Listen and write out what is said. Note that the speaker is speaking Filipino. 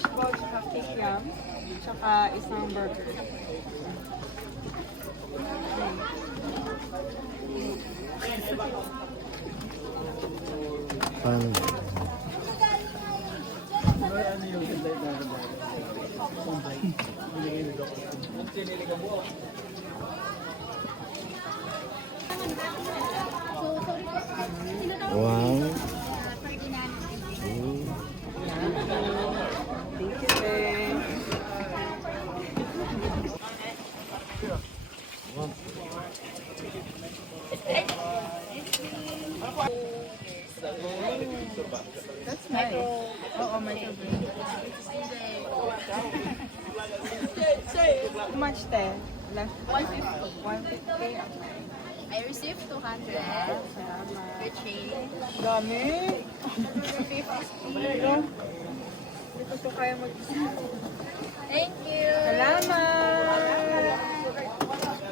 fishball, tsaka kikiam, tsaka isang burger. Parang wow. Thank you, Ben. That's nice. Oo, may sobrang. How much, te? Left 150. 150. Okay. I received 200. Salamat. Your change. Dami. 150. Hindi ko to kaya mag